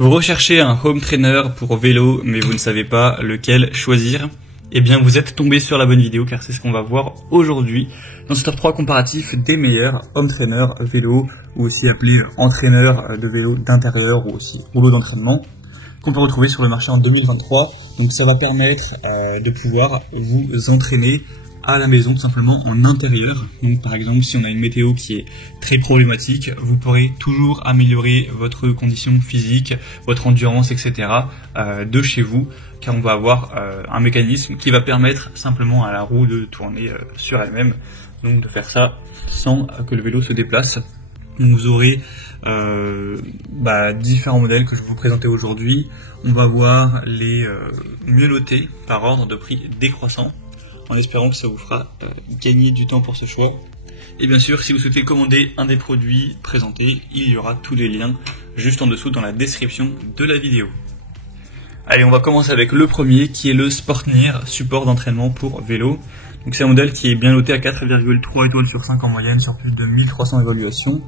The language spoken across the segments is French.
Vous recherchez un home trainer pour vélo, mais vous ne savez pas lequel choisir? Eh bien, vous êtes tombé sur la bonne vidéo, car c'est ce qu'on va voir aujourd'hui dans ce top 3 comparatif des meilleurs home trainers vélo, ou aussi appelés entraîneurs de vélo d'intérieur, ou aussi rouleau d'entraînement, qu'on peut retrouver sur le marché en 2023. Donc ça va permettre de pouvoir vous entraîner à la maison, tout simplement en intérieur. Donc par exemple, si on a une météo qui est très problématique, vous pourrez toujours améliorer votre condition physique, votre endurance, etc. De chez vous, car on va avoir un mécanisme qui va permettre simplement à la roue de tourner sur elle-même, donc de faire ça sans que le vélo se déplace. Donc vous aurez différents modèles que je vais vous présenter aujourd'hui. On va voir les mieux notés par ordre de prix décroissant, en espérant que ça vous fera gagner du temps pour ce choix. Et bien sûr, si vous souhaitez commander un des produits présentés, il y aura tous les liens juste en dessous dans la description de la vidéo. Allez, on va commencer avec le premier qui est le Sportnir, support d'entraînement pour vélo. Donc c'est un modèle qui est bien noté à 4,3 étoiles sur 5 en moyenne sur plus de 1300 évaluations.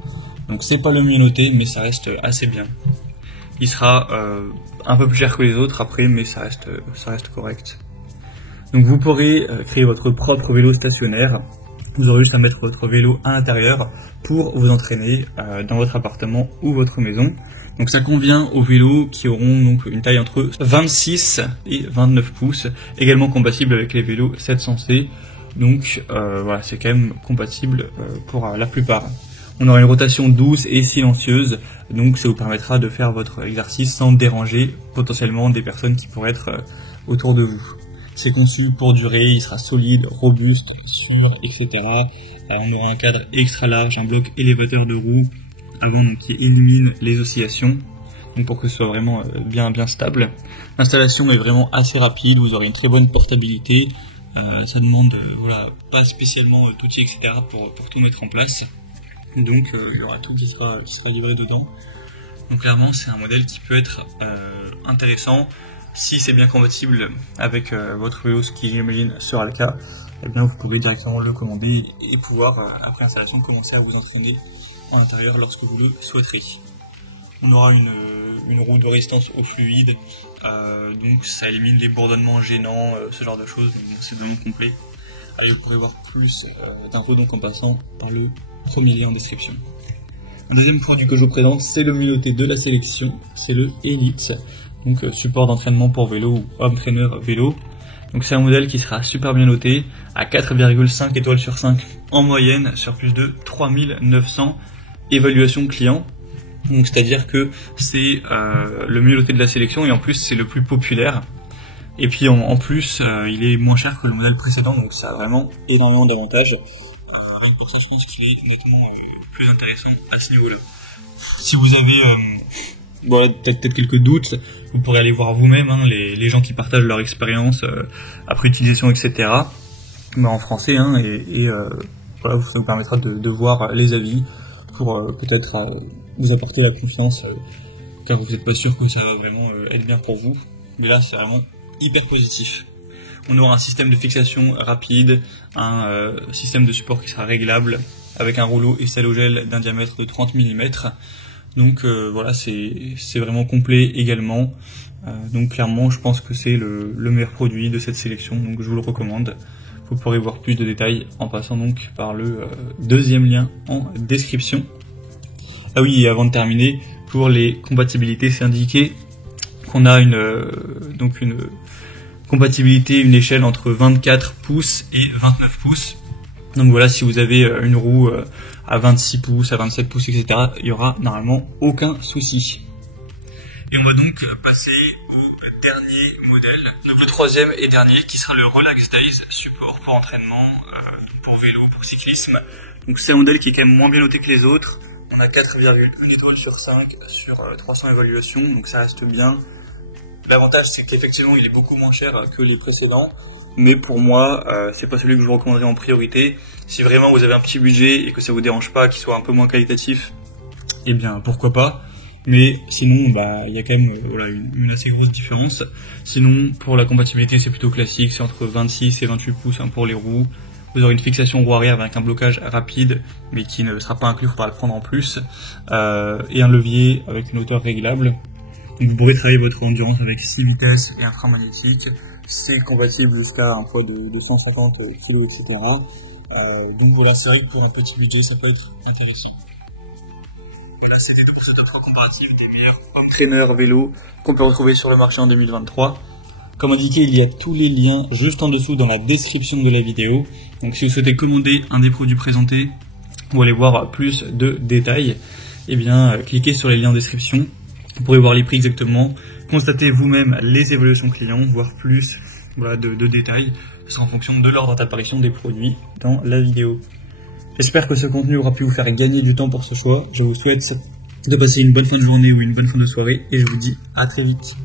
Donc c'est pas le mieux noté, mais ça reste assez bien. Il sera un peu plus cher que les autres après, mais ça reste correct. Donc vous pourrez créer votre propre vélo stationnaire. Vous aurez juste à mettre votre vélo à l'intérieur pour vous entraîner dans votre appartement ou votre maison. Donc ça convient aux vélos qui auront donc une taille entre 26 et 29 pouces, également compatible avec les vélos 700C. Donc voilà, c'est quand même compatible pour la plupart. On aura une rotation douce et silencieuse, donc ça vous permettra de faire votre exercice sans déranger potentiellement des personnes qui pourraient être autour de vous. C'est conçu pour durer, il sera solide, robuste, sûr, etc. On aura un cadre extra large, un bloc élévateur de roue avant donc, qui élimine les oscillations, donc pour que ce soit vraiment bien stable. L'installation est vraiment assez rapide, vous aurez une très bonne portabilité. Ça demande pas spécialement d'outils, etc. pour tout mettre en place. Donc il y aura tout qui sera livré dedans. Donc clairement c'est un modèle qui peut être intéressant. Si c'est bien compatible avec votre vélo, ce qui j'imagine sera le cas, eh bien vous pourrez directement le commander et pouvoir, après installation, commencer à vous entraîner en intérieur lorsque vous le souhaiterez. On aura une roue de résistance au fluide, donc ça élimine les bourdonnements gênants, ce genre de choses, donc c'est vraiment complet. Allez, vous pourrez voir plus d'infos donc en passant par le premier lien en description. Le deuxième produit que je vous présente, c'est le mieux noté de la sélection, c'est le Elite. Donc support d'entraînement pour vélo ou home trainer vélo. Donc c'est un modèle qui sera super bien noté à 4,5 étoiles sur 5 en moyenne sur plus de 3900 évaluations clients. Donc c'est-à-dire que c'est le mieux noté de la sélection et en plus c'est le plus populaire. Et puis en plus il est moins cher que le modèle précédent, donc ça a vraiment énormément d'avantages. Avec votre sens, je pense qu'il est nettement plus intéressant à ce niveau-là. Si vous avez peut-être quelques doutes, vous pourrez aller voir vous-même les gens qui partagent leur expérience après utilisation, etc. Mais en français, ça vous permettra de voir les avis pour peut-être vous apporter la confiance, car vous n'êtes pas sûr que ça va vraiment être bien pour vous. Mais là, c'est vraiment hyper positif. On aura un système de fixation rapide, un système de support qui sera réglable, avec un rouleau esthalogel d'un diamètre de 30 mm. Donc c'est vraiment complet également. Donc clairement, je pense que c'est le meilleur produit de cette sélection, donc je vous le recommande. Vous pourrez voir plus de détails en passant donc par le deuxième lien en description. Ah oui, et avant de terminer, pour les compatibilités, c'est indiqué qu'on a une compatibilité, une échelle entre 24 pouces et 29 pouces. Donc voilà, si vous avez une roue à 26 pouces, à 27 pouces, etc., il n'y aura normalement aucun souci. Et on va donc passer au dernier modèle, donc le troisième et dernier, qui sera le Relax Days, support pour entraînement, pour vélo, pour cyclisme. Donc c'est un modèle qui est quand même moins bien noté que les autres. On a 4,1 étoiles sur 5 sur 300 évaluations, donc ça reste bien. L'avantage, c'est qu'effectivement, il est beaucoup moins cher que les précédents. Mais pour moi, c'est pas celui que je vous recommanderais en priorité. Si vraiment vous avez un petit budget et que ça vous dérange pas qu'il soit un peu moins qualitatif, eh bien pourquoi pas. Mais sinon, il y a quand même une assez grosse différence. Sinon, pour la compatibilité, c'est plutôt classique, c'est entre 26 et 28 pouces pour les roues. Vous aurez une fixation roue arrière avec un blocage rapide, mais qui ne sera pas inclus, il faudra le prendre en plus. Et un levier avec une hauteur réglable. Donc vous pourrez travailler votre endurance avec 6 vitesses et un frein magnétique. C'est compatible jusqu'à un poids de 150 kg, etc. Donc voilà, c'est vrai que pour un petit budget, ça peut être intéressant. Et là, c'était donc cette offre comparative des meilleurs entraîneurs vélo qu'on peut retrouver sur le marché en 2023. Comme indiqué, il y a tous les liens juste en dessous dans la description de la vidéo. Donc si vous souhaitez commander un des produits présentés ou aller voir plus de détails, eh bien cliquez sur les liens en description. Vous pourrez voir les prix exactement, constater vous-même les évolutions clients, voir plus de détails. Ce sera en fonction de l'ordre d'apparition des produits dans la vidéo. J'espère que ce contenu aura pu vous faire gagner du temps pour ce choix. Je vous souhaite de passer une bonne fin de journée ou une bonne fin de soirée et je vous dis à très vite.